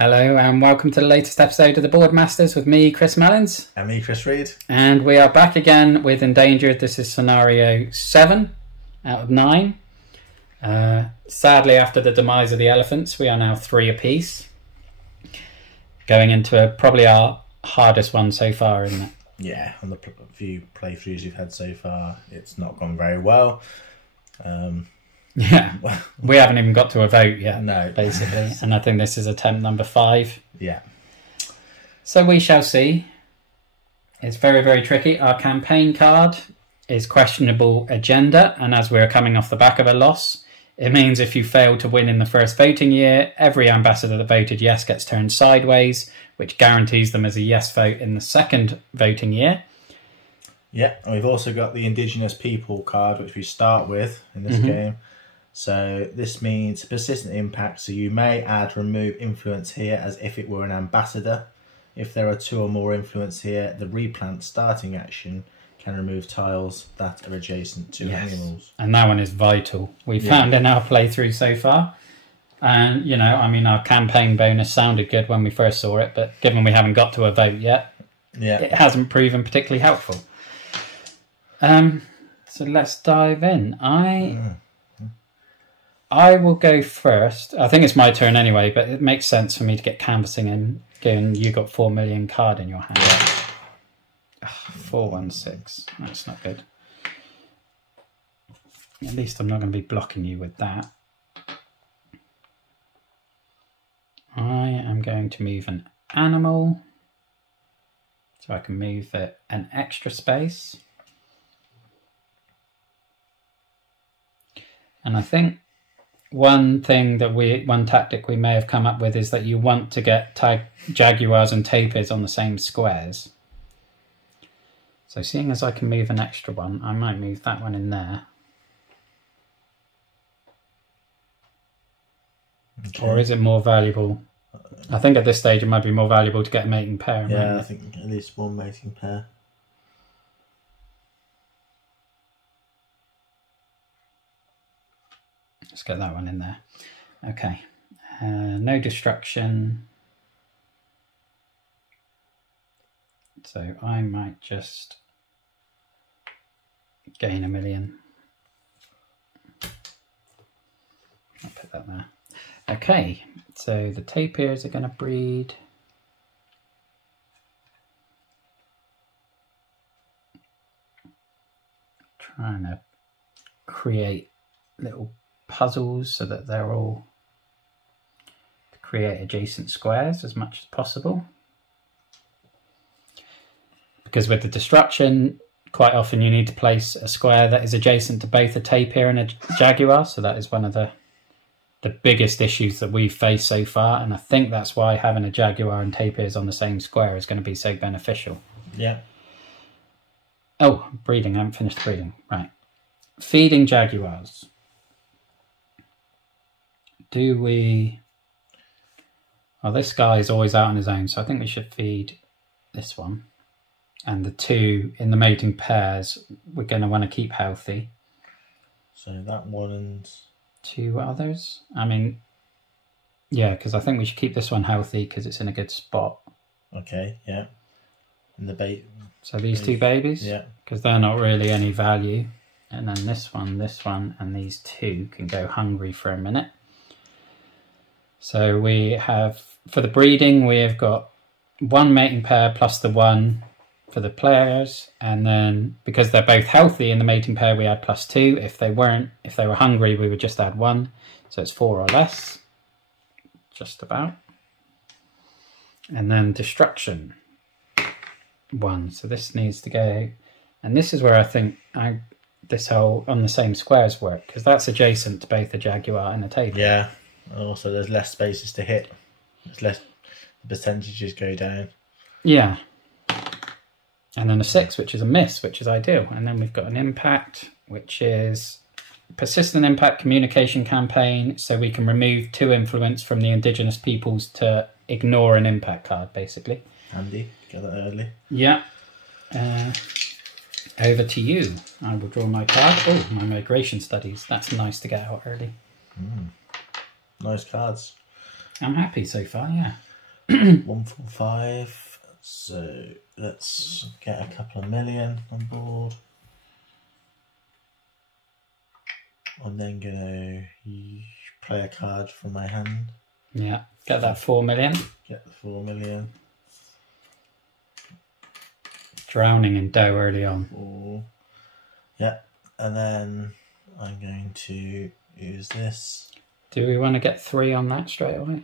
Hello and welcome to the latest episode of the Boardmasters with me, Chris Mullins. And me, Chris Reed. And we are back again with Endangered. This is scenario 7 out of 9. Sadly, after the demise of the elephants, we are now 3 apiece. Going into probably our hardest one so far, isn't it? Yeah, on the few playthroughs we've had so far, it's not gone very well. Yeah, we haven't even got to a vote yet, no, basically. And I think this is attempt number 5. Yeah. So we shall see. It's very, very tricky. Our campaign card is questionable agenda, and as we're coming off the back of a loss, it means if you fail to win in the first voting year, every ambassador that voted yes gets turned sideways, which guarantees them as a yes vote in the second voting year. Yeah, and we've also got the Indigenous People card, which we start with in this game. So this means persistent impact, so you may add remove influence here as if it were an ambassador. If there are 2 or more influence here, the replant starting action can remove tiles that are adjacent to animals. And that one is vital. We found in our playthrough so far. And, you know, I mean, our campaign bonus sounded good when we first saw it, but given we haven't got to a vote yet, it hasn't proven particularly helpful. So let's dive in. I will go first. I think it's my turn anyway, but it makes sense for me to get canvassing in, given you got 4 million card in your hand. 416. That's not good. At least I'm not going to be blocking you with that. I am going to move an animal, so I can move it an extra space. And I think one tactic we may have come up with is that you want to get Jaguars and Tapirs on the same squares. So seeing as I can move an extra one, I might move that one in there. Okay. Or is it more valuable? I think at this stage it might be more valuable to get a mating pair. Yeah, I think at least one mating pair. Let's get that one in there. Okay. No destruction. So I might just gain 1 million. I'll put that there. Okay. So the tapirs are going to breed. Trying to create little puzzles so that they're all to create adjacent squares as much as possible, because with the destruction quite often you need to place a square that is adjacent to both a tapir and a jaguar, so that is one of the biggest issues that we've faced so far, and I think that's why having a jaguar and tapirs on the same square is going to be so beneficial. Yeah. Oh, breeding. I haven't finished breeding. Right. Feeding jaguars. Do we... Well, this guy is always out on his own, so I think we should feed this one. And the 2 in the mating pairs, we're going to want to keep healthy. So that one and... 2 others? I mean, yeah, because I think we should keep this one healthy because it's in a good spot. Okay, yeah. And the bait... So these 2 babies? Yeah. Because they're not really any value. And then this one, and these 2 can go hungry for a minute. So we have, for the breeding, we have got 1 mating pair plus the 1 for the players. And then because they're both healthy in the mating pair, we add +2. If they were hungry, we would just add 1. So it's 4 or less, just about. And then destruction, 1. So this needs to go, and this is where I think this whole on the same squares work, because that's adjacent to both a jaguar and a tapir. Yeah. Also, there's less spaces to hit. There's less, the percentages go down. Yeah. And then a 6, which is a miss, which is ideal. And then we've got an impact, which is persistent impact communication campaign. So we can remove 2 influence from the indigenous peoples to ignore an impact card, basically. Handy. Get that early. Yeah. Over to you. I will draw my card. Oh, my migration studies. That's nice to get out early. Nice cards. I'm happy so far, yeah. 145. So let's get a couple of million on board. I'm then going to play a card from my hand. Yeah, get that 4 million. Get the 4 million. Drowning in dough early on. 4. Yeah, and then I'm going to use this. Do we want to get 3 on that straight away?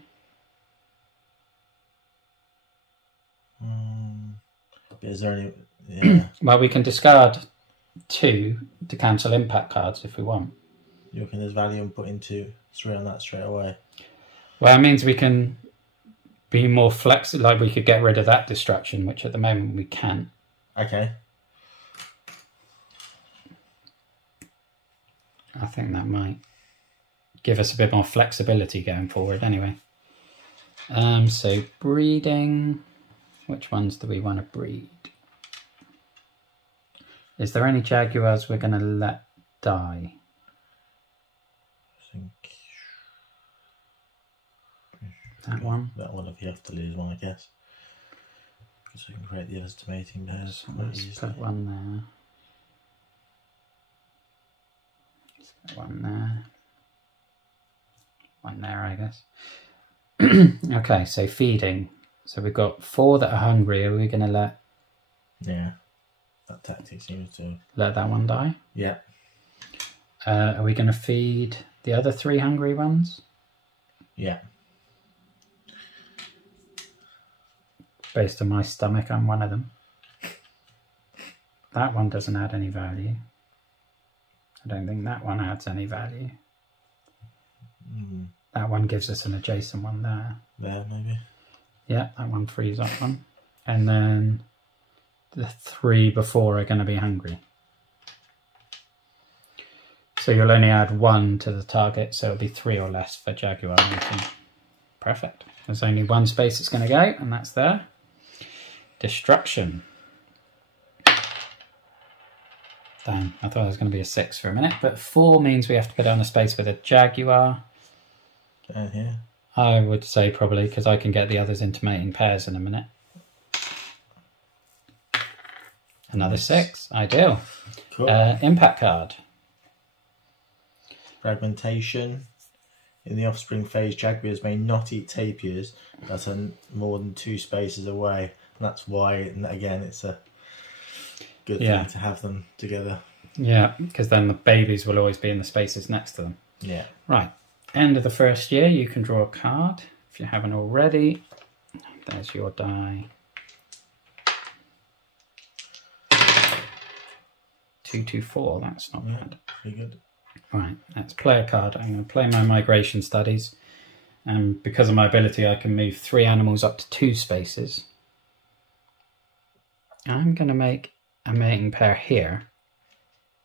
But is there any... Yeah. Well, we can discard 2 to cancel impact cards if we want. You reckon there's value in putting 3 on that straight away? Well, it means we can be more flexible, like we could get rid of that distraction, which at the moment we can't. Okay. I think that might give us a bit more flexibility going forward anyway. So breeding, which ones do we want to breed? Is there any Jaguars we're going to let die? I think... That one? That one if you have to lose one, I guess. Because we can create the estimating pairs. So let's put one there. Let's put one there. One there, I guess. Okay, so feeding. So we've got 4 that are hungry. Are we going to let... Yeah. That tactic seems to... Let that one die? Yeah. Are we going to feed the other 3 hungry ones? Yeah. Based on my stomach, I'm one of them. That one doesn't add any value. I don't think that one adds any value. That one gives us an adjacent one there. There, maybe. Yeah, that one frees up one. And then the 3 before are going to be hungry. So you'll only add 1 to the target, so it'll be 3 or less for Jaguar mating. Perfect. There's only 1 space that's going to go, and that's there. Destruction. Damn, I thought it was going to be a 6 for a minute, but 4 means we have to put it on a space with a Jaguar. Down here. I would say probably, because I can get the others into mating pairs in a minute. Another 6, ideal. Cool. Impact card. Fragmentation. In the offspring phase, Jaguars may not eat tapirs that are more than 2 spaces away. And that's why, and again, it's a good thing to have them together. Yeah, because then the babies will always be in the spaces next to them. Yeah. Right. End of the first year, you can draw a card if you haven't already. There's your die. 224, that's not bad. Pretty good. Right, let's play a card. I'm going to play my migration studies. And because of my ability, I can move 3 animals up to 2 spaces. I'm going to make a mating pair here,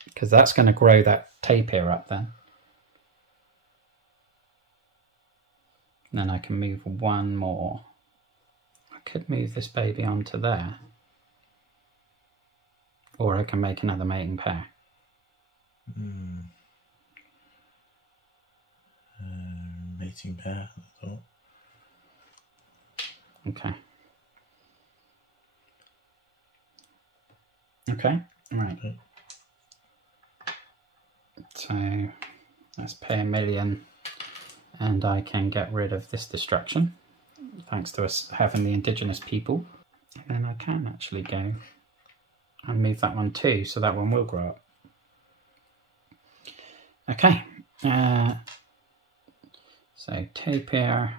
because that's going to grow that tapir up then. And then I can move 1 more. I could move this baby onto there. Or I can make another mating pair. Mating pair, I thought. Okay. Okay, right. Okay. So let's pay $1 million and I can get rid of this distraction thanks to us having the indigenous people. And then I can actually go and move that one too, so that one will grow up. Okay, so tapir,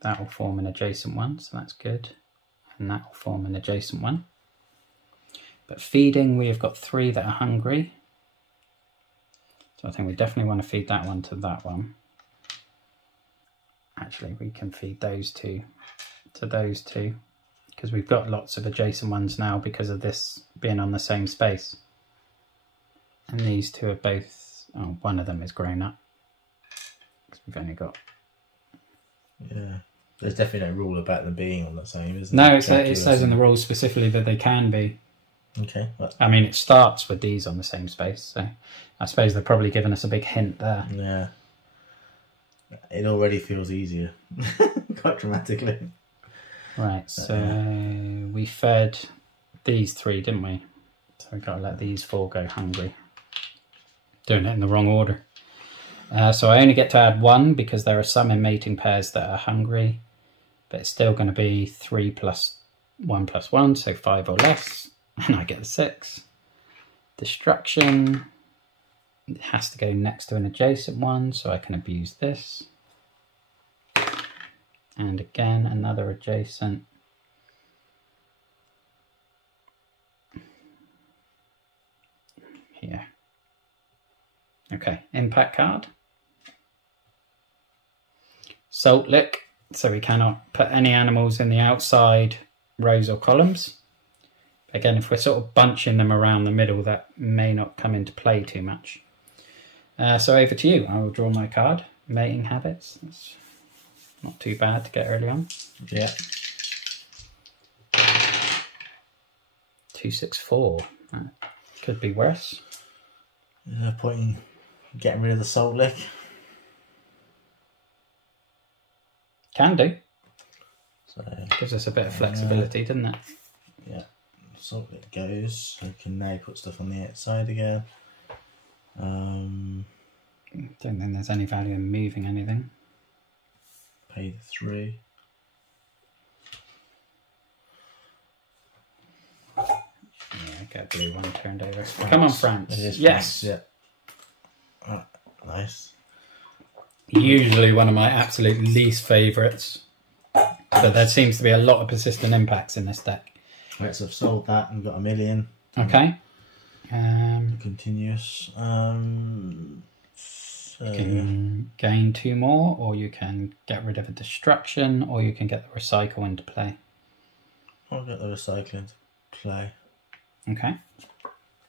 that will form an adjacent one, so that's good. And that will form an adjacent one. But feeding, we have got 3 that are hungry. So I think we definitely want to feed that one to that one. Actually, we can feed those 2 to those 2, because we've got lots of adjacent ones now because of this being on the same space. And these 2 are both, oh, one of them is grown up, because we've only got... Yeah. There's definitely no rule about them being on the same, isn't there? No, it says in the rules specifically that they can be. Okay. I mean, it starts with these on the same space, so I suppose they're probably giving us a big hint there. Yeah. It already feels easier. quite dramatically. Right, so we fed these 3, didn't we? So we've got to let these 4 go hungry. Doing it in the wrong order. So I only get to add 1 because there are some in mating pairs that are hungry, but it's still going to be 3 plus 1 plus 1, so 5 or less, and I get the 6. Destruction, it has to go next to an adjacent one, so I can abuse this. And again, another adjacent. Here. Okay, impact card. Salt lick, so we cannot put any animals in the outside rows or columns. Again, if we're sort of bunching them around the middle, that may not come into play too much. So over to you. I will draw my card. Mating habits. That's not too bad to get early on. Yeah. 264. Could be worse. There's no point in getting rid of the salt lick. Can do. So gives us a bit of flexibility, doesn't it? Yeah. Salt lick goes. So we can now put stuff on the outside again. Don't think there's any value in moving anything. Pay the 3. Yeah, get a blue one turned over. Come on, France. Yes. France, yeah. Nice. Usually one of my absolute least favourites. But there seems to be a lot of persistent impacts in this deck. Right, so I've sold that and got 1 million. Okay. Continuous. You can gain 2 more, or you can get rid of a destruction, or you can get the recycle into play. I'll get the recycling into play. Okay.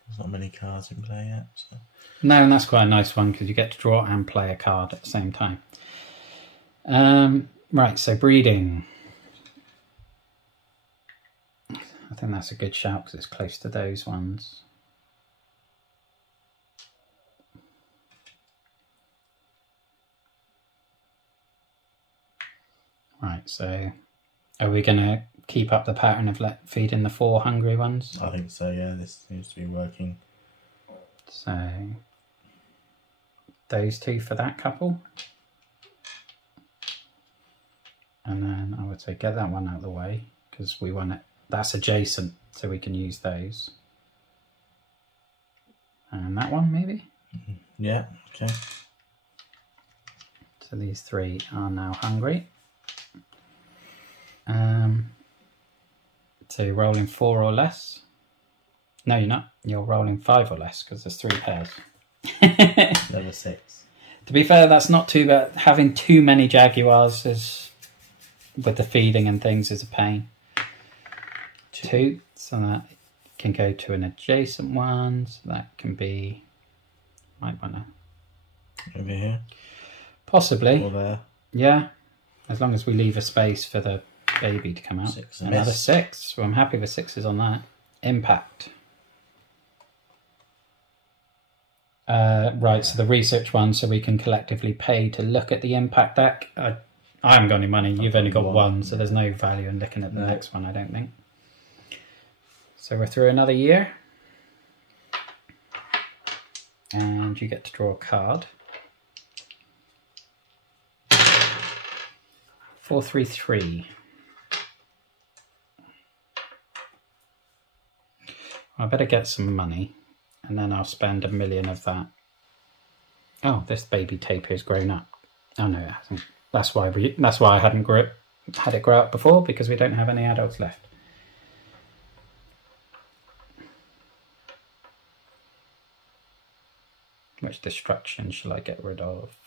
There's not many cards in play yet. So. No, and that's quite a nice one because you get to draw and play a card at the same time. Right, so breeding. I think that's a good shout because it's close to those ones. Right, so are we going to keep up the pattern of feeding the 4 hungry ones? I think so, yeah. This seems to be working. So those 2 for that couple. And then I would say get that one out of the way because we want it. That's adjacent, so we can use those. And that one, maybe? Yeah, okay. So these 3 are now hungry. So you're rolling 4 or less. No, you're not. You're rolling 5 or less because there's 3 pairs. Level 6. To be fair, that's not too bad. Having too many Jaguars is, with the feeding and things, is a pain. 2, so that can go to an adjacent one. So that can be, might want to over here. Possibly. Or there. Yeah, as long as we leave a space for the baby to come out. 6. Another 6. Well, I'm happy with 6s on that. Impact. Right, so the research one, so we can collectively pay to look at the impact deck. I haven't got any money. You've only got 1, so there's no value in looking at the next one, I don't think. So we're through another year. And you get to draw a card. 433. I better get some money, and then I'll spend 1 million of that. Oh, this baby tapir's grown up. Oh no, it hasn't. That's why I hadn't had it grow up before, because we don't have any adults left. Which destruction shall I get rid of?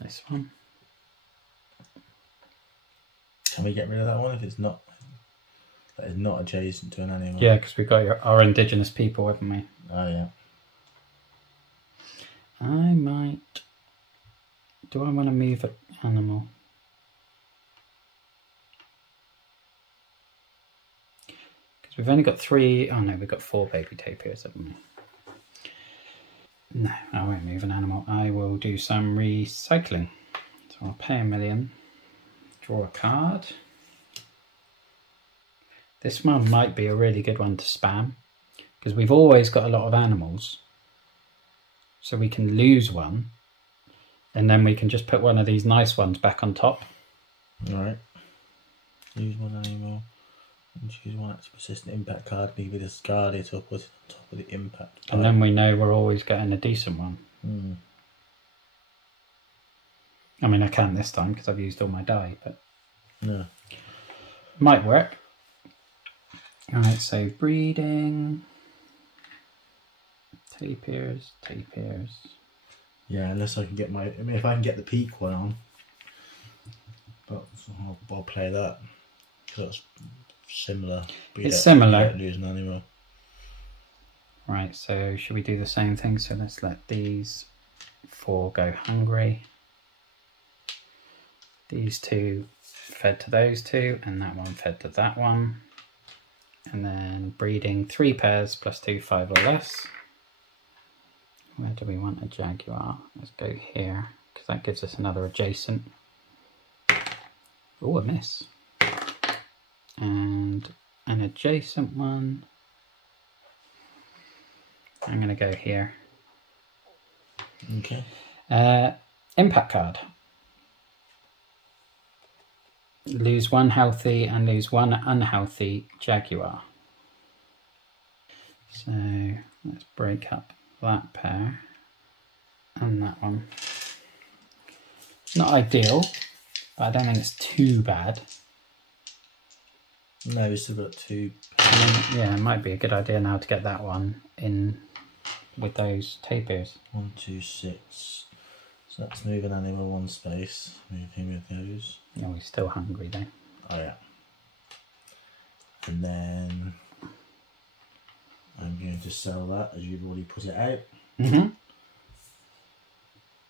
This one. Can we get rid of that one if it's not? That is not adjacent to an animal. Yeah, because we've got our indigenous people, haven't we? Oh yeah. I might. Do I want to move an animal? Because we've only got 3. Oh no, we've got 4 baby tapirs, haven't we? No, I won't move an animal. I will do some recycling. So So I'll pay 1 million, draw a card. This one might be a really good one to spam, because we've always got a lot of animals. So we can lose one, and then we can just put one of these nice ones back on top. Alright. Use one animal and choose one that's persistent impact card, leave it discarded or put it on top of the impact card. And then we know we're always getting a decent one. I mean, I can't this time because I've used all my die, but no. Might work. Alright, so breeding. Tapirs. Yeah, unless I can get my... I mean, if I can get the peak one on. But I'll play that. Because that's similar. But it's similar. You don't lose an animal. Right, so should we do the same thing? So let's let these 4 go hungry. These 2 fed to those 2, and that one fed to that one. And then breeding 3 pairs plus 2, 5 or less. Where do we want a Jaguar? Let's go here, because that gives us another adjacent. Oh, a miss. And an adjacent one. I'm going to go here. Okay. Impact card. Lose 1 healthy and lose 1 unhealthy Jaguar. So let's break up that pair and that one. Not ideal, but I don't think it's too bad. No, we've still got 2. Yeah, it might be a good idea now to get that one in with those tapirs. 1, 2, 6. So that's move an animal 1 space. Move him with those. Yeah, we're still hungry though. Oh yeah. And then I'm going to sell that as you've already put it out.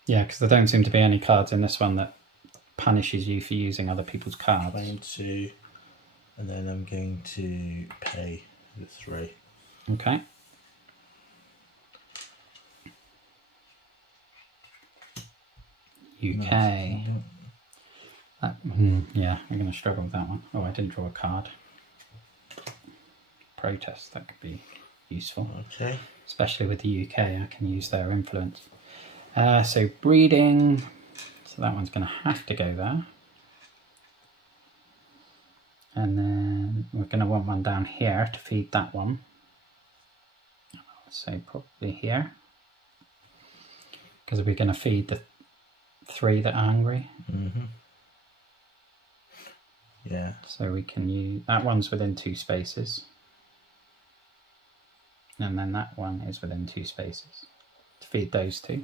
Yeah, because there don't seem to be any cards in this one that punishes you for using other people's cards. Claim 2, and then I'm going to pay the 3. Okay. UK. Yeah, I'm going to struggle with that one. Oh, I didn't draw a card. Protest, that could be useful. Okay. Especially with the UK, I can use their influence. So breeding, so that one's going to have to go there. And then we're going to want one down here to feed that one. So probably here. Because we're going to feed the 3 that are hungry. Yeah. So we can use, that one's within 2 spaces. And then that one is within 2 spaces to feed those 2. And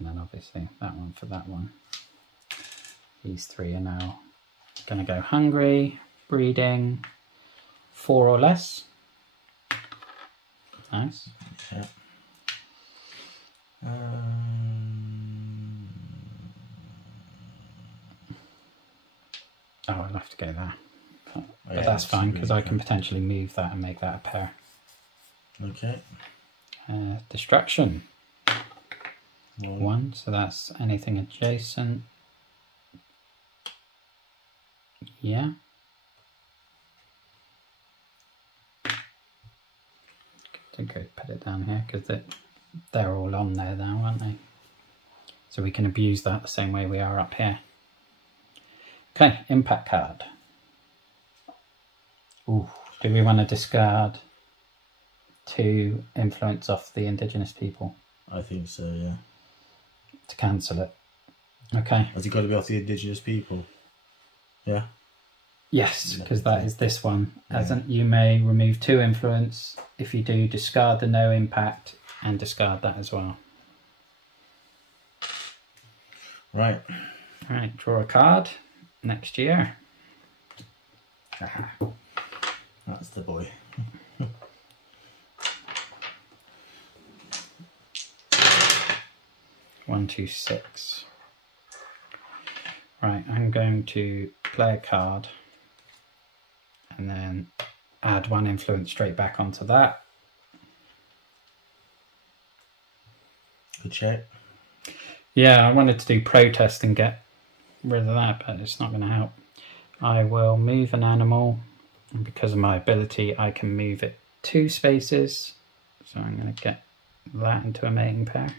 then obviously that one for that one. These 3 are now going to go hungry, breeding, 4 or less. Nice. Yeah. Oh, I'll have to go there. But yeah, that's fine, because I can can potentially move that and make that a pair. Okay. Distraction. 1. 1, so that's anything adjacent. Yeah. I think I'd put it down here because they're all on there now, aren't they? So we can abuse that the same way we are up here. Okay, impact card. Ooh, do we want to discard 2 influence off the indigenous people? I think so, yeah. To cancel it. Okay. Has it got to be off the indigenous people? Yeah. Yes, because that is this one. You may remove 2 influence. If you do, discard the no impact and discard that as well. Right. Alright, draw a card. Next year. That's the boy. 1, 2, 6. Right, I'm going to play a card and then add 1 influence straight back onto that. Good check. Yeah, I wanted to do protest and get rid of that, but it's not going to help. I will move an animal, and because of my ability, I can move it 2 spaces. So I'm going to get that into a mating pair.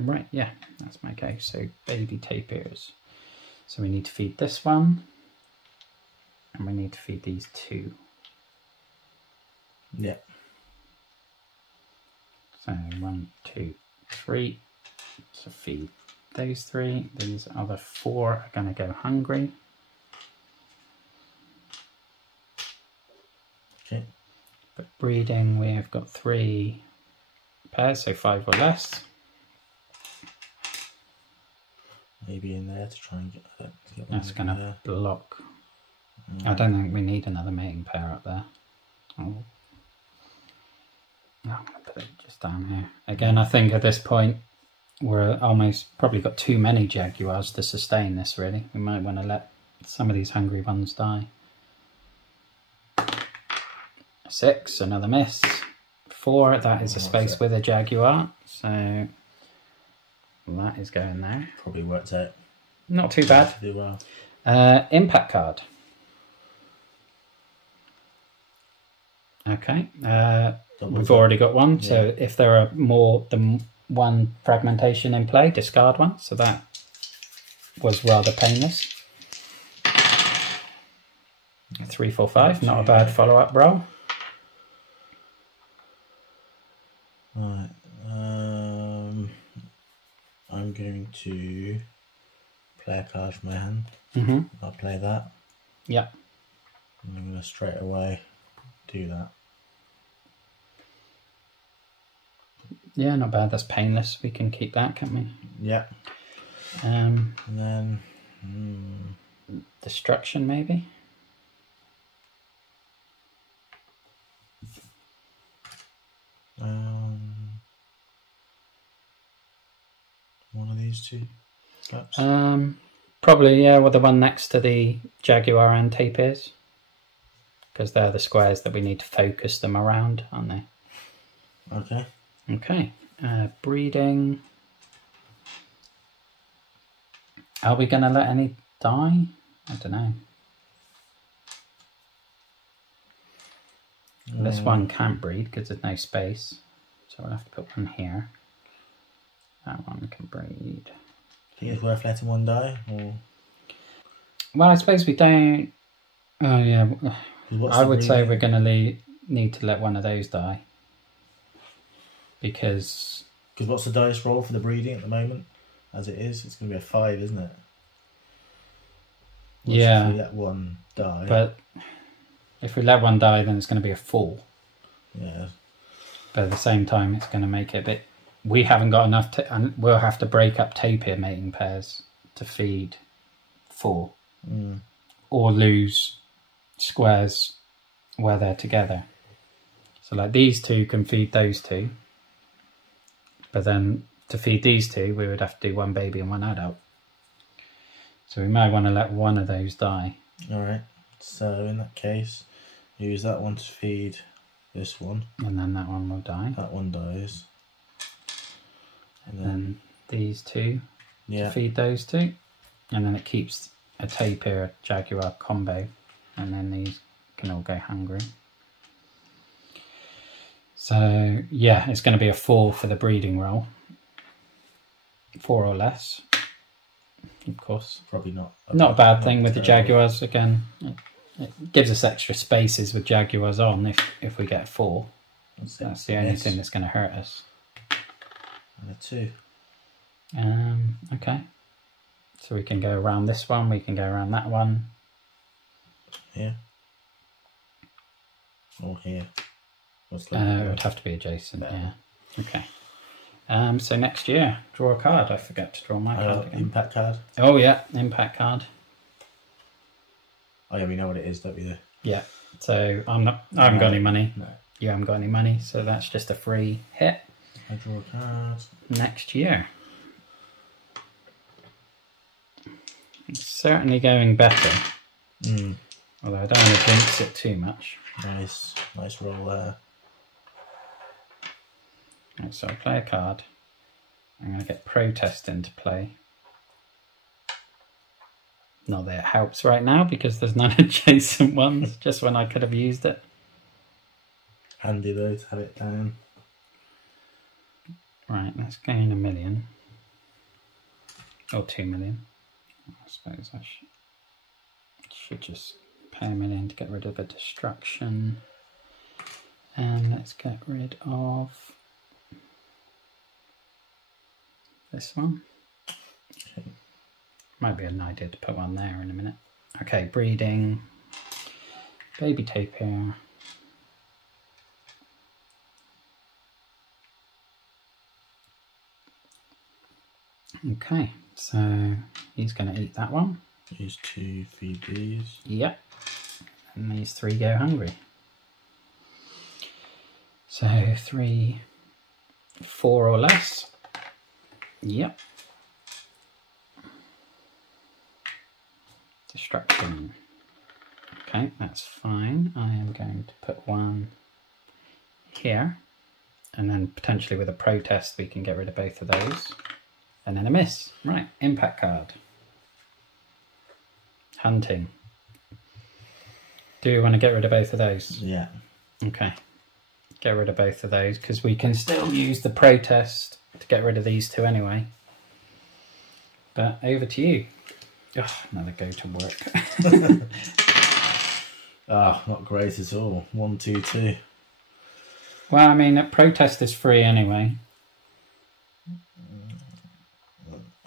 Right, yeah, that's my go. So baby tapirs. So we need to feed this one, and we need to feed these 2. Yeah. So 1, 2, 3. So feed those 3. These other 4 are going to go hungry. Okay. But breeding, we have got 3 pairs, so 5 or less. Maybe in there to try and get that. That's going to block. I don't think we need another mating pair up there. Oh. I'm going to put it just down here. Again, I think at this point, we're almost probably got too many Jaguars to sustain this, really. We might want to let some of these hungry ones die. 6, another miss. 4, that is a space with a Jaguar. So that is going there. Probably worked out. Not too bad. Do well. Impact card. Okay. We've already got one. So if there are more than 1 fragmentation in play, discard 1. So that was rather painless. 3, 4, 5. Not a bad follow-up roll. Right. I'm going to play a card from my hand. I'll play that. Yep. And I'm going to straight away do that. Yeah, not bad. That's painless. We can keep that, can't we? Yeah. And then destruction, maybe. One of these 2, perhaps. Probably, yeah. Well, the one next to the Jaguar and Tapirs, because they're the squares that we need to focus them around, aren't they? Okay. Okay. Breeding. Are we going to let any die? I don't know. This one can't breed because there's no space. So we'll have to put one here. That one can breed. Think it's worth letting one die? Or? Well, I suppose we don't... Oh, yeah. I would say we're going to need to let one of those die. Because what's the dice roll for the breeding at the moment? As it is, it's going to be a 5, isn't it? Yeah. If we let one die. But if we let one die, then it's going to be a 4. Yeah. But at the same time, it's going to make it a bit... We haven't got enough to... And we'll have to break up tapir mating pairs to feed 4. Or lose squares where they're together. So like these 2 can feed those 2. But then to feed these 2, we would have to do 1 baby and 1 adult. So we might want to let one of those die. Alright, so in that case, use that one to feed this one. And then that one will die. That one dies. And then these 2 to feed those 2. And then it keeps a tapir Jaguar combo. And then these can all go hungry. So yeah, it's going to be a 4 for the breeding roll. 4 or less, of course. Probably not. Not a bad thing with the Jaguars. Again, it gives us extra spaces with Jaguars on if we get 4. That's the only thing that's going to hurt us. And a 2. Okay. So we can go around this one. We can go around that one. Here. Or here. It would have to be adjacent, yeah. Okay. So next year, draw a card. I forget to draw my card again. Impact card. Oh yeah, impact card. Oh yeah, we know what it is, don't we? Yeah. So I haven't got any money. No. You haven't got any money, so that's just a free hit. I draw a card. Next year. It's certainly going better. Although I don't want to jinx it too much. Nice roll there. Right, so I'll play a card. I'm going to get Protest into play. Not that it helps right now because there's none adjacent ones, just when I could have used it. Handy though to have it down. Right, let's gain 1 million. Or 2 million. I suppose I should just pay 1 million to get rid of a destruction. And let's get rid of this one. Okay. Might be an idea to put one there in a minute. Okay, breeding. Baby tapir. Okay, so he's going to eat that one. Use 2 feed these. Yep. And these 3 go hungry. So 3, 4 or less. Yep. Destruction. Okay, that's fine. I am going to put one here. And then potentially with a protest we can get rid of both of those. And then a miss. Right, impact card. Hunting. Do we want to get rid of both of those? Yeah. Okay. Get rid of both of those because we can still use the protest to get rid of these 2 anyway. But over to you. Oh, another go to work. Oh, not great at all. 1, 2, 2. Well, I mean, that protest is free anyway.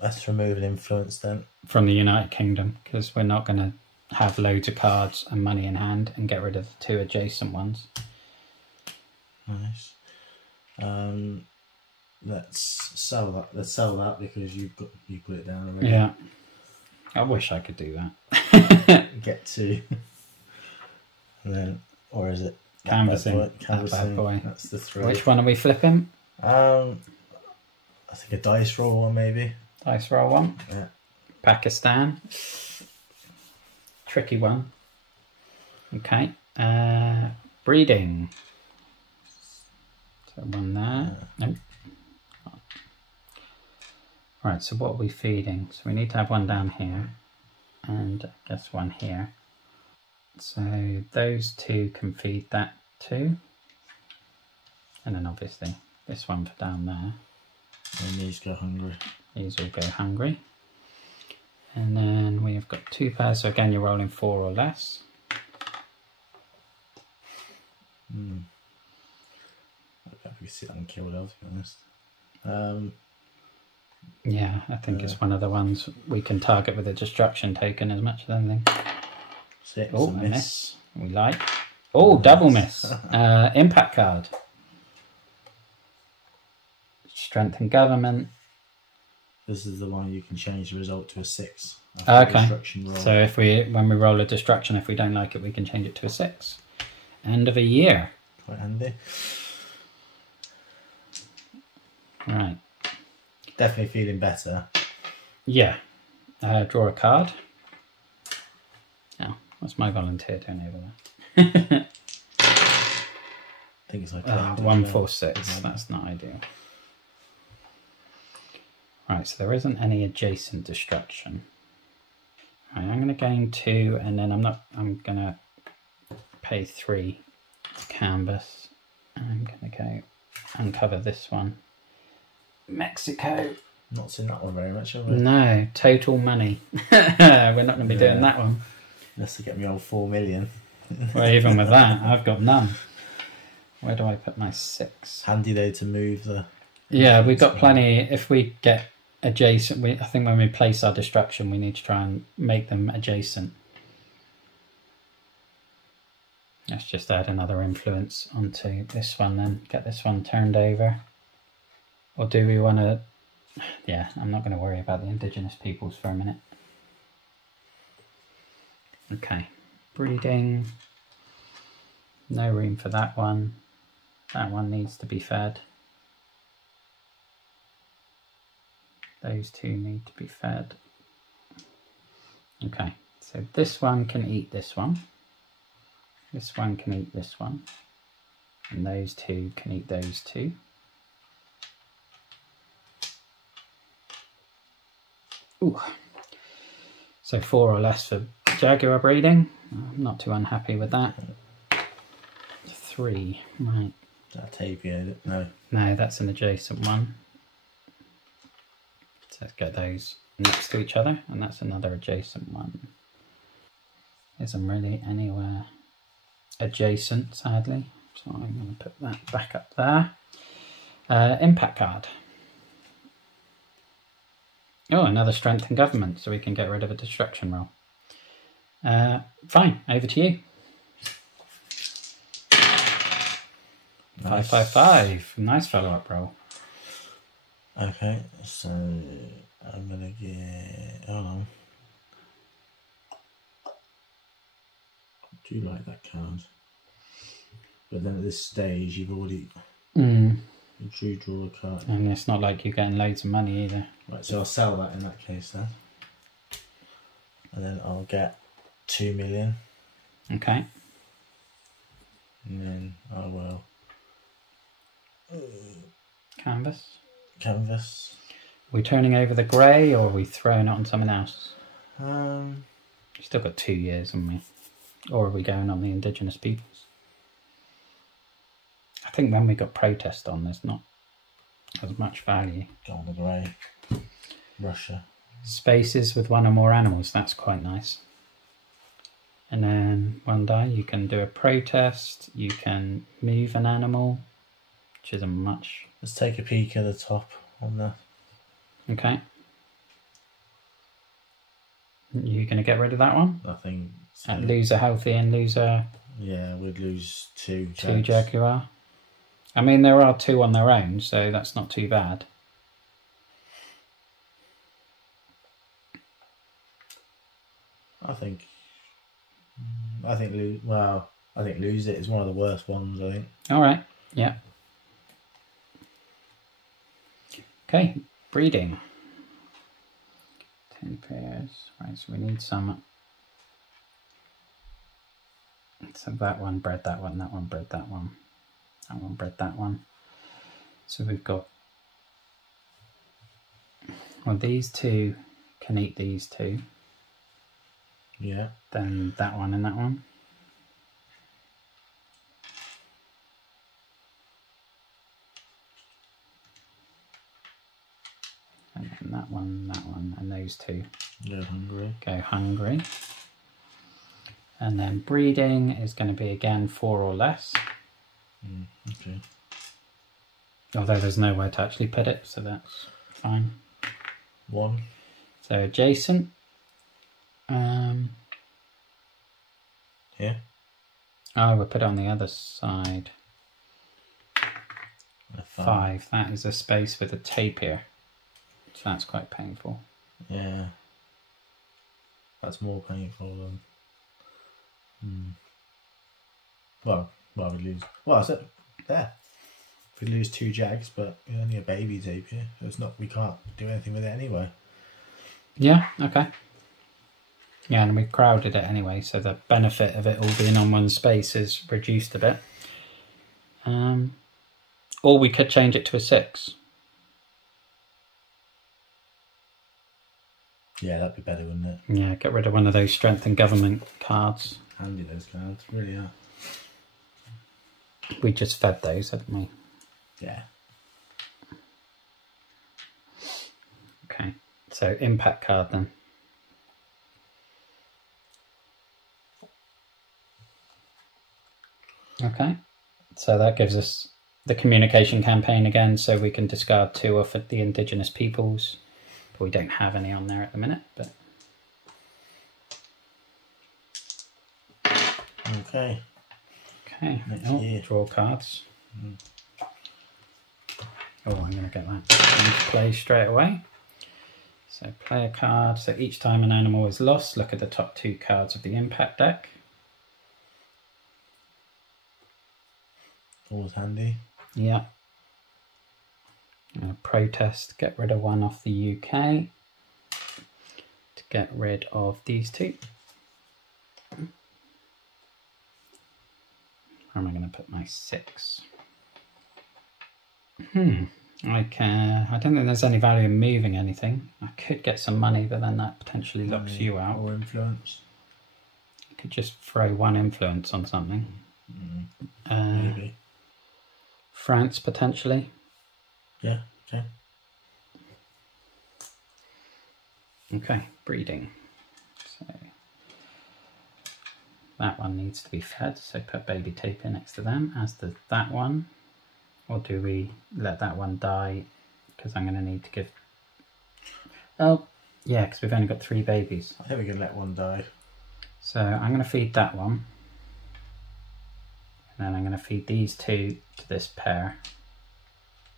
Let's remove an influence then. From the United Kingdom, because we're not going to have loads of cards and money in hand and get rid of the 2 adjacent ones. Nice. Let's sell that. Let's sell that because you put it down already. Yeah. I wish I could do that. Get 2. And then, or is it Canvassing. That bad boy. That's the 3. Which one are we flipping? I think a dice roll one maybe. Dice roll one. Yeah. Pakistan. Tricky one. Okay. Breeding. So one there. Nope. Right, so what are we feeding? So we need to have one down here. And I guess one here. So those 2 can feed that 2. And then obviously this one for down there. And these go hungry. These will go hungry. And then we have got 2 pairs, so again you're rolling 4 or less. I'd happy to see that one killed out, to be honest. Yeah, I think it's one of the ones we can target with a destruction token as much as anything. 6. Oh, a miss. We like. Oh, double miss. Impact card. Strength and government. This is the one you can change the result to a 6. Okay. So if when we roll a destruction, if we don't like it, we can change it to a 6. End of a year. Quite handy. Right. Definitely feeling better. Yeah. Draw a card. Oh, what's my volunteer doing over there? I think it's like 1, 4, 6. That's not ideal. Right, so there isn't any adjacent destruction. Right, I'm going to gain 2, and then I'm going to pay 3 to canvas. I'm going to go uncover this one. Mexico. Not seen that one very much, have we? No, total money. We're not going to be doing that one. Unless to get me old 4 million. Well, even with that, I've got none. Where do I put my 6? Handy though to move the... Yeah, we've got plenty. If we get adjacent, I think when we place our destruction, we need to try and make them adjacent. Let's just add another influence onto this one then. Get this one turned over. Or do we want to... Yeah, I'm not going to worry about the indigenous peoples for a minute. Okay, breeding. No room for that one. That one needs to be fed. Those 2 need to be fed. Okay, so this one can eat this one. This one can eat this one. And those 2 can eat those 2. Ooh. So 4 or less for Jaguar breeding. I'm not too unhappy with that. 3, right. Is that a tapir? No. No, that's an adjacent one. So let's get those next to each other, and that's another adjacent one. Isn't really anywhere adjacent, sadly. So I'm going to put that back up there. Impact card. Oh, another strength in government, so we can get rid of a destruction roll. Fine, over to you. Nice. 555. Nice follow-up roll. Okay, so I'm gonna get. Hold on. I do like that card, but then at this stage you've already you draw a card, and it's not like you're getting loads of money either. Right, so I'll sell that in that case then, and then I'll get 2 million. Okay. And then I will Canvas. Are we turning over the grey, or are we throwing it on someone else? We've still got 2 years, haven't we? Or are we going on the indigenous peoples? I think when we got protest on, there's not as much value. Go on the grey. Russia. Spaces with 1 or more animals, that's quite nice. And then 1 die, you can do a protest, you can move an animal, which isn't much. Let's take a peek at the top on that. Okay. You're going to get rid of that one? I think so. Lose a healthy and lose a... Yeah, we'd lose 2 Jags. 2 Jaguar. I mean, there are 2 on their own, so that's not too bad. I think lose it is one of the worst ones, I think. All right, yeah. Okay, breeding. 10 pairs. Right, so we need some. So that one bred that one, that one bred that one, that one bred that one. So we've got, well, these 2 can eat these 2. Yeah. Then that one and that one. And then that one, and those 2. Go hungry. Go hungry. And then breeding is going to be again 4 or less. Okay. Although there's nowhere to actually put it, so that's fine. 1. So adjacent. Here. Oh, we'll put it on the other side. 5. That is a space with a tapir. So that's quite painful. Yeah. That's more painful than... Well, we lose... Well, I said there. We lose 2 Jags, but only a baby tapir. So it's not... We can't do anything with it anyway. Yeah, okay. Yeah, and we crowded it anyway, so the benefit of it all being on one space is reduced a bit. Or we could change it to a 6. Yeah, that'd be better, wouldn't it? Yeah, get rid of one of those strength and government cards. Handy, those cards, really are. We just fed those, hadn't we? Yeah. Okay, so impact card then. Okay, so that gives us the communication campaign again, so we can discard 2 off at the indigenous peoples. But we don't have any on there at the minute. But okay. Okay. Draw cards. Oh, I'm going to get that into play straight away. So play a card. So each time an animal is lost, look at the top 2 cards of the impact deck. Always handy. Yeah. Protest, get rid of 1 off the UK to get rid of these 2. Where am I going to put my 6? I don't think there's any value in moving anything. I could get some money, but then that potentially locks you out. Or influence. You could just throw one influence on something. Maybe. France, potentially. Yeah, okay. Okay, breeding. So that one needs to be fed, so put baby tapir next to them, as does that one. Or do we let that one die? Because I'm going to need to give... Oh, yeah, because we've only got 3 babies. I think we can let one die. So I'm going to feed that one. And then I'm going to feed these 2 to this pair.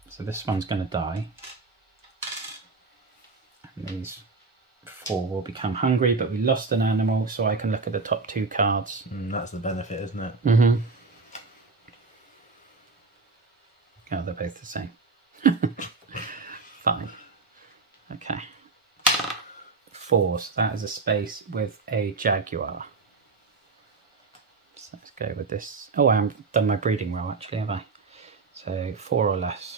So this one's going to die. And these 4 will become hungry, but we lost an animal, so I can look at the top 2 cards. That's the benefit, isn't it? Mm-hmm. Oh, they're both the same. Fine. Okay. 4, so that is a space with a Jaguar. So let's go with this. Oh, I haven't done my breeding roll actually, have I? So 4 or less.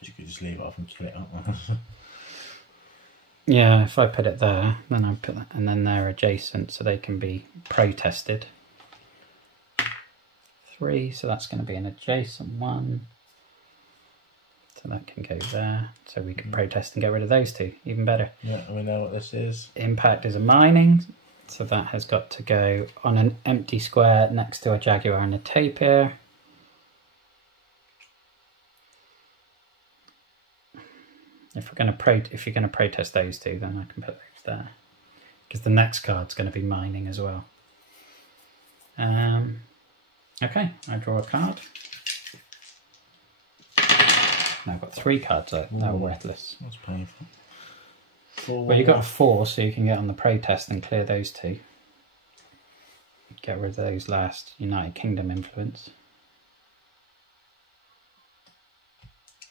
You could just leave it off and kill it up. Yeah, if I put it there, then I put that, and then they're adjacent, so they can be protested. 3, so that's going to be an adjacent one. So that can go there. So we can protest and get rid of those 2, even better. Yeah, we know what this is. Impact is a mining, so that has got to go on an empty square next to a Jaguar and a Tapir. If you're going to protest those 2, then I can put those there, because the next card's going to be mining as well. Okay, I draw a card. Now I've got 3 cards that are worthless. That's painful. Well, you've got a 4, so you can get on the protest and clear those 2. Get rid of those last United Kingdom influence.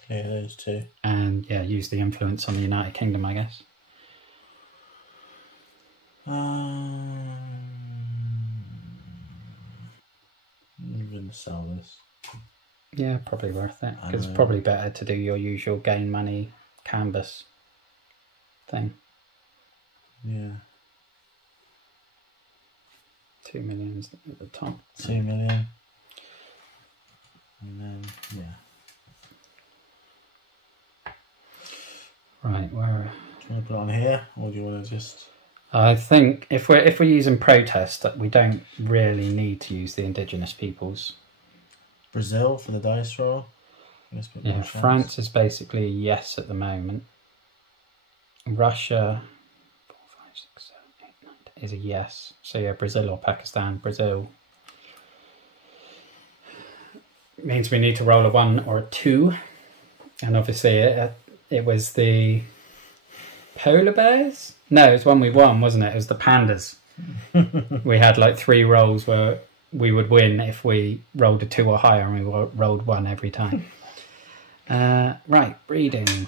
Clear those 2. And yeah, use the influence on the United Kingdom, I guess. I'm going to sell this. Yeah, probably worth it. Because it's probably better to do your usual gain money canvas thing. Yeah. 2 million at the top. 2 million. And then, yeah. Right, where... Do you want to put it on here, or do you want to just... I think if we're using protest, we don't really need to use the indigenous peoples. Brazil for the dice roll. Yeah, France is basically a yes at the moment. Russia 4, 5, 6, 7, 8, 9, 10 is a yes. So yeah, Brazil or Pakistan. Brazil means we need to roll a 1 or a 2, and obviously it was the polar bears. No, it was one we won, wasn't it? It was the pandas. We had like 3 rolls where we would win if we rolled a 2 or higher, and we rolled 1 every time. Right, breeding.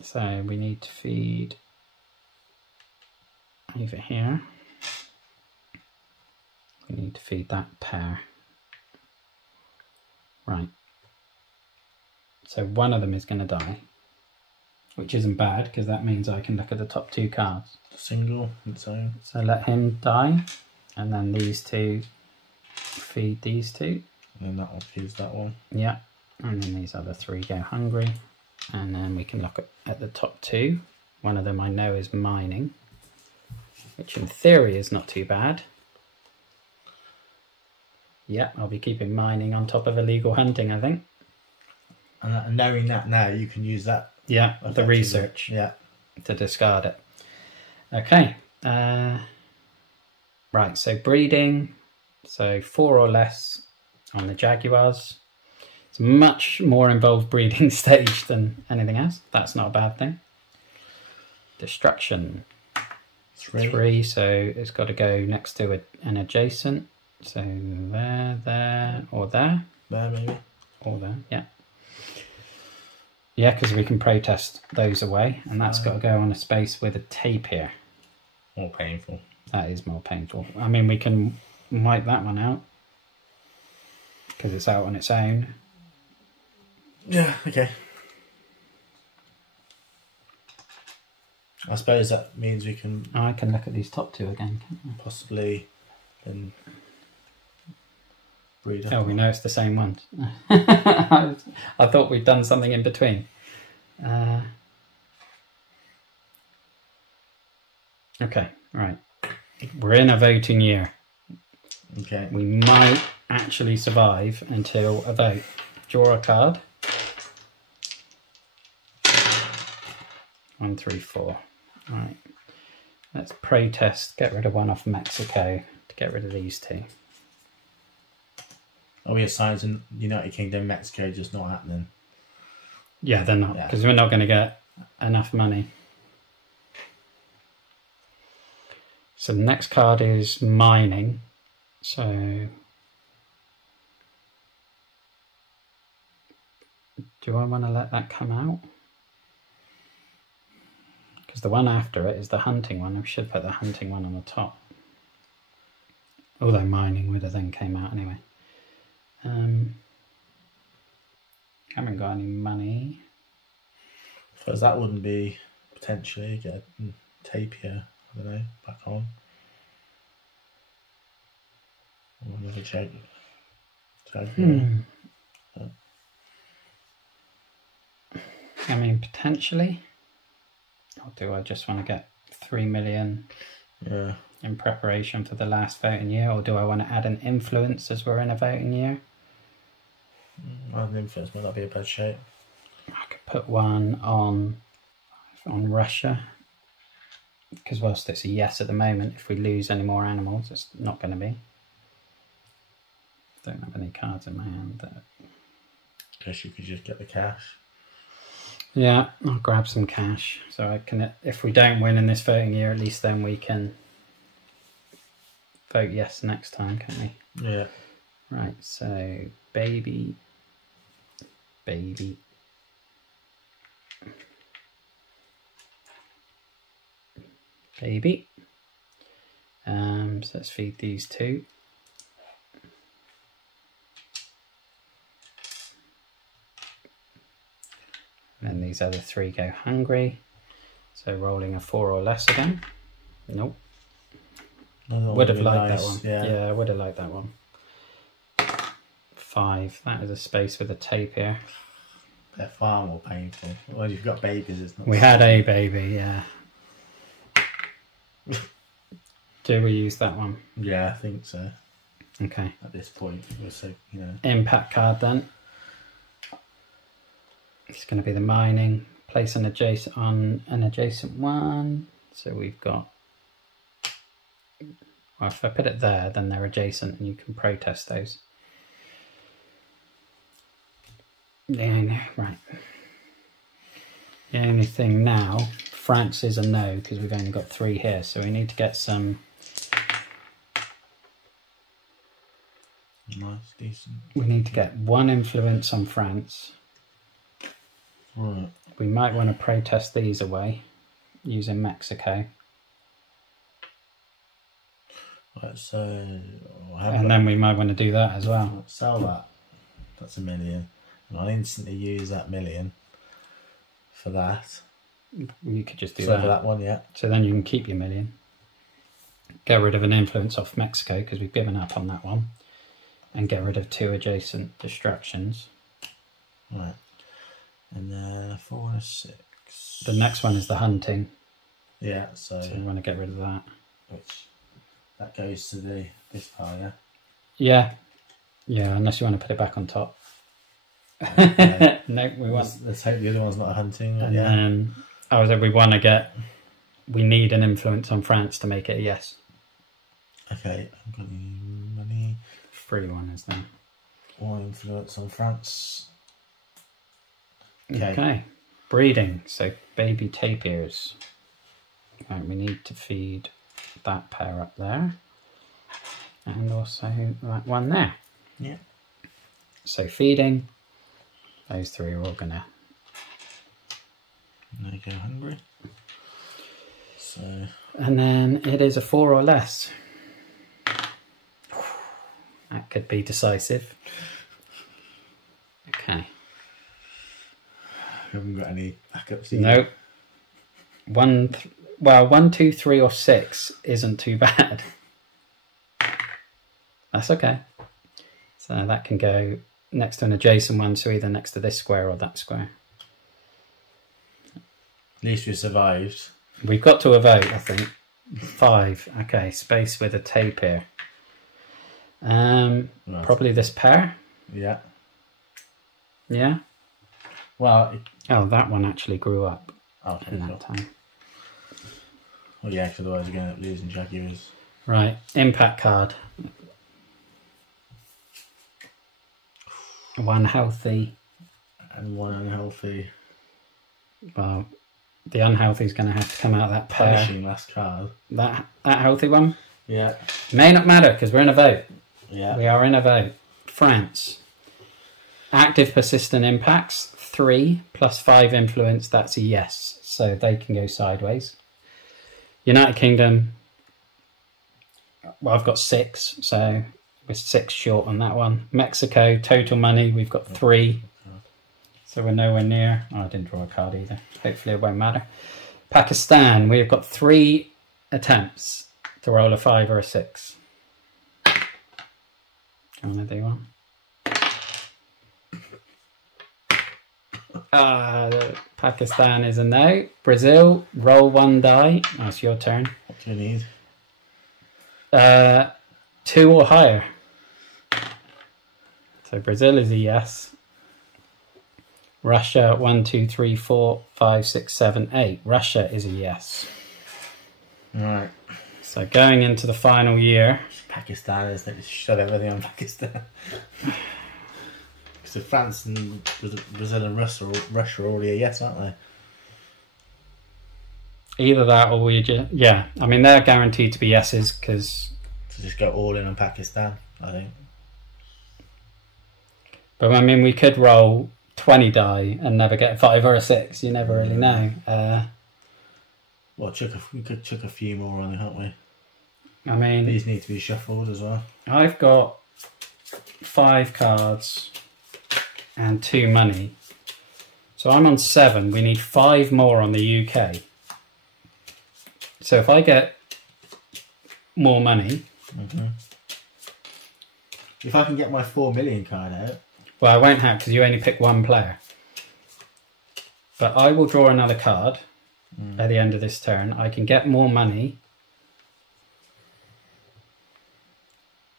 So we need to feed over here. We need to feed that pair. Right. So one of them is going to die, which isn't bad, because that means I can look at the top 2 cards. Single, its own. So let him die, and then these 2 feed these 2. And then that one feeds that one. Yeah, and then these other 3 go hungry. And then we can look at the top 2. One of them I know is mining, which in theory is not too bad. Yeah, I'll be keeping mining on top of illegal hunting, I think. And knowing that now, you can use that. Yeah, the research. Yeah. To discard it. Okay. Right, so breeding. So 4 or less on the Jaguars. It's a much more involved breeding stage than anything else. That's not a bad thing. Destruction. 3, so it's got to go next to an adjacent. So there, or there. There, maybe. Or there, yeah. Yeah, because we can protest those away, and that's got to go on a space with a tapir. More painful. That is more painful. I mean, we can wipe that one out because it's out on its own. Yeah, okay. I suppose that means we can I can look at these top two again, can't I? possibly then breed up. Oh, we know it's the same ones. I thought we'd done something in between. Okay, right. We're in a voting year. Okay. We might actually survive until a vote. Draw a card. 1, 3, 4. Right. Let's protest. Get rid of one off Mexico to get rid of these two. Are we assigned in United Kingdom, Mexico just not happening? Yeah, they're not, because we're not going to get enough money. So the next card is mining. So do I want to let that come out? Because the one after it is the hunting one. I should put the hunting one on the top. Although mining would have then came out anyway. Haven't got any money. I suppose that wouldn't be potentially get a tapir, I don't know, back on. Or another Jaguar. I mean, potentially. Or do I just want to get 3 million in preparation for the last voting year? Or do I want to add an influence as we're in a voting year? An influence might not be a bad shape. I could put one on Russia. Because whilst it's a yes at the moment, if we lose any more animals, it's not going to be. Don't have any cards in my hand. Guess you could just get the cash. Yeah, I'll grab some cash. So I can, if we don't win in this voting year, at least then we can vote yes next time, can't we? Yeah. Right, so baby. So let's feed these two. And then these other three go hungry. So rolling a 4 or less again. Nope. Would have liked that one. Yeah, I would have liked that one. 5. That is a space with a tapir. They're far more painful. Well, you've got babies, it's not. We had a baby, yeah. Do we use that one? Yeah, I think so. Okay. At this point, we'll say, Impact card then. It's going to be the mining. Place an adjacent on an adjacent one. So we've got. Well, if I put it there, then they're adjacent, and you can protest those. Right. The only thing now, France is a no because we've only got 3 here, so we need to get some. Nice, decent. We need to get 1 influence on France. Right. We might want to protest these away using Mexico. Right, so. And then we might want to do that as well. Sell that. That's $1 million. And I'll instantly use that $1 million for that. You could just do that. For that one, yeah. So then you can keep your $1 million. Get rid of an influence off Mexico because we've given up on that one. And get rid of 2 adjacent distractions. Right. And then 4 and 6. The next one is the hunting. Yeah, so we want to get rid of that. Which that goes to this pile, yeah? Yeah. Yeah, unless you want to put it back on top. Okay. No, we want. Let's hope the other one's not a hunting. And then I was like, we need an influence on France to make it a yes. Okay, I've got the money. Free one is there. 1 influence on France. Okay. Breeding. So baby tapirs. Right, we need to feed that pair up there. And also that one there. Yeah. So feeding. Those 3 are all gonna. And they go hungry. So. And then it is a 4 or less. That could be decisive. Okay. We haven't got any backups. Nope. Well, 1, 2, 3, or 6 isn't too bad. That's okay. So that can go next to an adjacent one, so either next to this square or that square. At least we survived. We've got to a vote, I think. 5. Okay, space with a tapir. Right. Probably this pair. Yeah. Yeah. Well. Oh, that one actually grew up. Okay, in that time. Well, yeah, because otherwise we're going to end up losing Jaguars. Right, impact card. 1 healthy. And 1 unhealthy. Well, the unhealthy is going to have to come out of that pair. Punishing last card. That healthy one? Yeah. May not matter because we're in a vote. Yeah. We are in a vote. France. Active persistent impacts. 3 plus 5 influence. That's a yes. So they can go sideways. United Kingdom. Well, I've got 6. So we're 6 short on that one. Mexico. Total money. We've got 3. So we're nowhere near. Oh, I didn't draw a card either. Hopefully it won't matter. Pakistan. We've got 3 attempts to roll a 5 or a 6. Do you want to do one? Pakistan is a no. Brazil, roll 1 die. That's your turn. What do you need? 2 or higher. So Brazil is a yes. Russia, 1, 2, 3, 4, 5, 6, 7, 8. Russia is a yes. Right. So going into the final year. Pakistan is like shut everything on Pakistan. So France and Brazil and Russia are already a yes, aren't they? Either that or we just... Yeah, I mean, they're guaranteed to be yeses because... To just go all in on Pakistan, I think. But I mean, we could roll 20 die and never get a 5 or a 6. You never really know. Well, we could chuck a few more on, can't we? I mean... These need to be shuffled as well. I've got 5 cards and 2 money. So I'm on 7. We need 5 more on the UK. So if I get more money... If I can get my 4 million card out... Well, I won't have because you only pick 1 player. But I will draw another card at the end of this turn. I can get more money.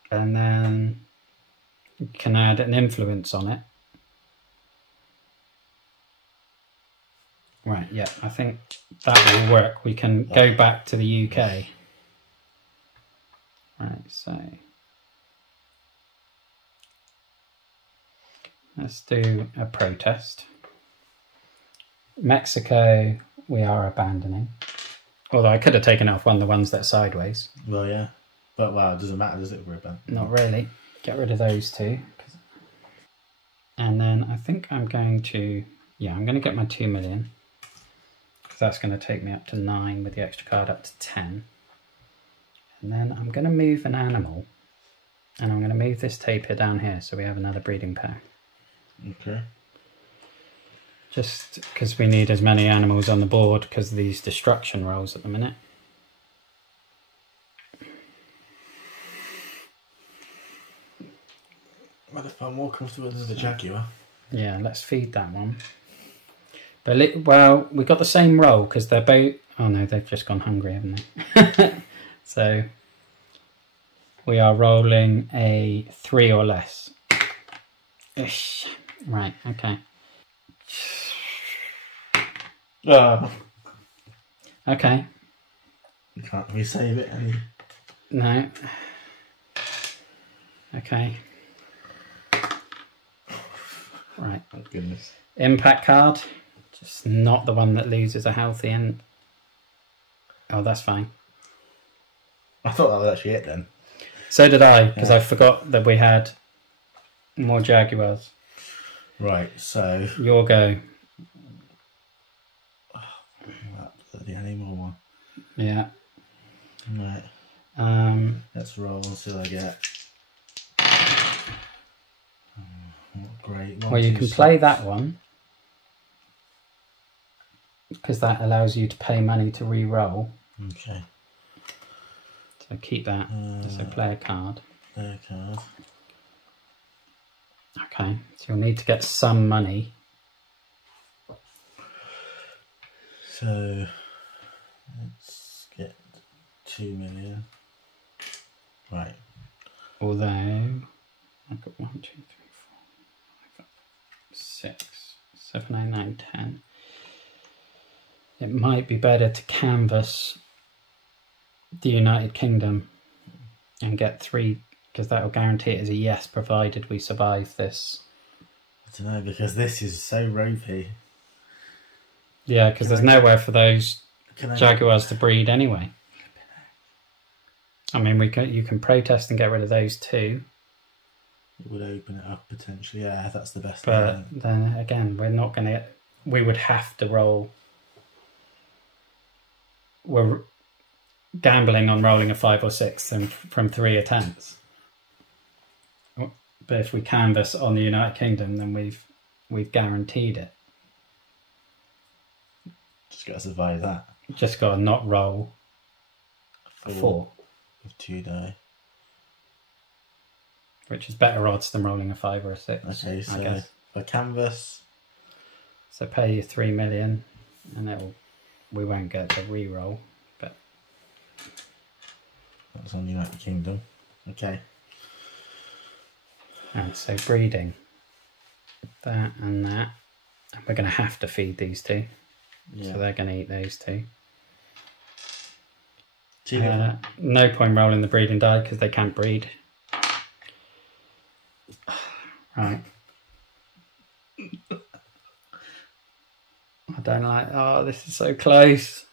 And then can add an influence on it. Right, yeah, I think that will work. We can go back to the UK. Right, so let's do a protest. Mexico, we are abandoning. Although I could have taken off one of the ones that are sideways. Well, yeah. But, wow, it doesn't matter, does it? We're abandoning. Not really. Get rid of those 2. And then I think I'm going to... Yeah, I'm going to get my 2 million. Because that's going to take me up to 9 with the extra card up to 10. And then I'm going to move an animal. And I'm going to move this tapir down here so we have another breeding pair. Okay. Just because we need as many animals on the board because of these destruction rolls at the minute. Well, if I'm more comfortable than the Jaguar. Yeah, let's feed that one. But well, we've got the same roll because they're both... Oh no, they've just gone hungry, haven't they? So we are rolling a 3 or less. Ish. Right, okay. Okay. Can't we save it? No. Okay. Right. Oh, goodness. Impact card. Just not the one that loses a healthy end. Oh, that's fine. I thought that was actually it then. So did I, because I forgot that we had more Jaguars. Right, so... Your go. The animal one. Yeah. Right. Let's roll until I get... great. Well, you can play that one. because that allows you to pay money to re-roll. Okay. So keep that as a player card. Player card. Okay, so you'll need to get some money. So let's get 2 million. Right. Although I've got 1, 2, 3, 4, 5, 6, 7, 8, 9, 10. It might be better to canvass the United Kingdom and get 3, because that will guarantee it as a yes, provided we survive this. I don't know, because this is so ropey. Yeah, because there's nowhere for those Jaguars to breed anyway. I mean, you can protest and get rid of those too. It would open it up potentially. Yeah, that's the best. But then again, we're not going to. We would have to roll. We're gambling on rolling a 5 or 6 from 3 attempts. But if we canvass on the United Kingdom, then we've guaranteed it. Just got to survive that. Just got to not roll 4 with 2 die, which is better odds than rolling a 5 or a 6. Okay, so I guess. for canvas, so pay you 3 million, and we won't get the re-roll, but that's on the United Kingdom. Okay. And so breeding, that and that. And we're going to have to feed these 2. Yeah. So they're going to eat those 2. No point rolling the breeding die because they can't breed. Right. I don't like... Oh, this is so close.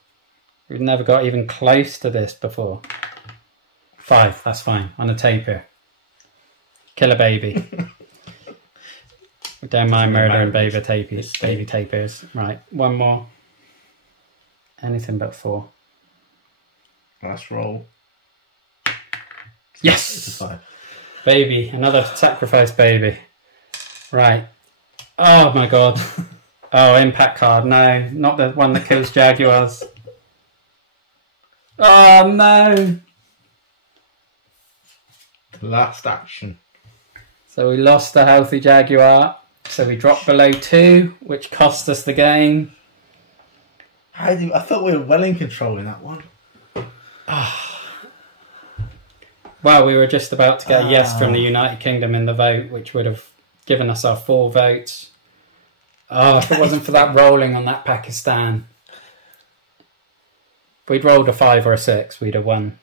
We've never got even close to this before. 5, that's fine. On a tapir. Kill a baby. We don't mind murdering baby tapirs. Right, 1 more. Anything but 4. Last roll. Yes! It's a 5. Baby, another sacrifice baby. Right. Oh my god. Oh, impact card. No, not the one that kills Jaguars. Oh no! The last action. So we lost the healthy Jaguar. So we dropped below 2, which cost us the game. I thought we were well in control in that one. Well, we were just about to get a yes from the United Kingdom in the vote, which would have given us our 4 votes. Oh, if it wasn't for that rolling on that Pakistan. If we'd rolled a 5 or a 6, we'd have won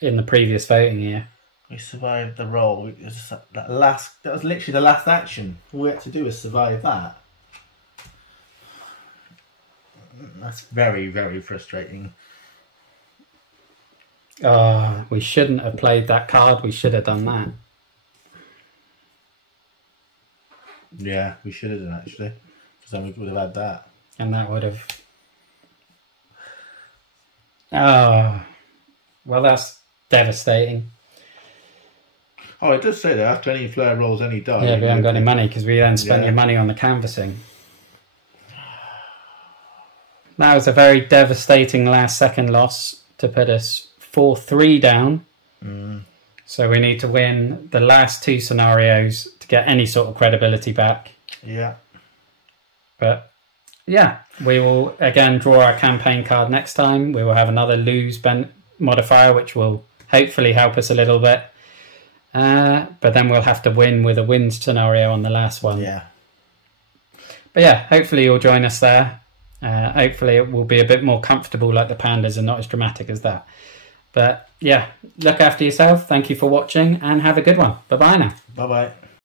in the previous voting year. We survived the roll. That was literally the last action. All we had to do was survive that. That's very, very frustrating. Oh, we shouldn't have played that card. We should have done that. Yeah, we should have done actually, because then we would have had that. And that would have... Oh, well, that's devastating. Oh, it does say that after any flare rolls, any die. Yeah, we haven't got any money because we then spent your money on the canvassing. That was a very devastating last-second loss to put us 4-3 down. So we need to win the last 2 scenarios to get any sort of credibility back. Yeah. But yeah, we will again draw our campaign card next time. We will have another lose modifier, which will hopefully help us a little bit. But then we'll have to win with a win scenario on the last one. Yeah. But yeah, hopefully you'll join us there. Hopefully it will be a bit more comfortable like the pandas and not as dramatic as that. But yeah, look after yourself. Thank you for watching and have a good one. Bye-bye now. Bye-bye.